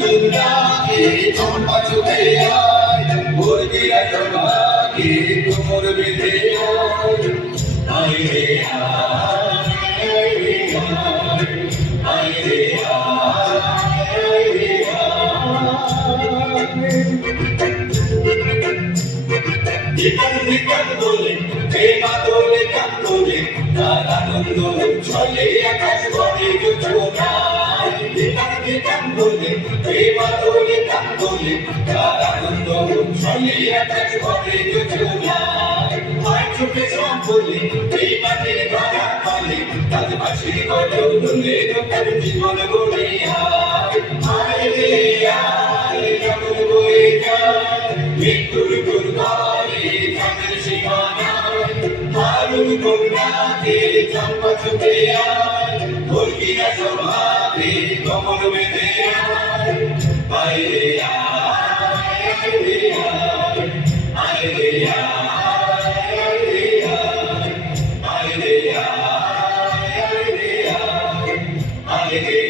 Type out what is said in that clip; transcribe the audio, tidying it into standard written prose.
দুর্গাকে চম্পা চোখে আয় মুরগিরা তোমাকে কোমর বেঁধে আয় রে আয় রে আয় রে আয় রে দিকান দিকান বলে প্রেমা দোলে কান দোলে তার আনন্দ চলে আকাশ ভরে যোজনায় দিকান দিকান বলে প্রেমা দোলে কান দোলে তার আনন্দ চলে আকাশ ভরে যোজনায় আয় চোখে সব বলে প্রেমাকে ধরা ফলে তার পাশে গলেও দোলে তার জীবন গড়ে আয় রে আয় জগৎ বয়ে যায় মৃত্যুর দুর্গয়ে থাকার সীমানায় মারুর কন্যাকে চম্পা চোখে আয় মুরগিরা সভাকে কোমর বেঁধে আয় রে আয় রে আয় রে আয় রে আয় রে আয় রে আয় রে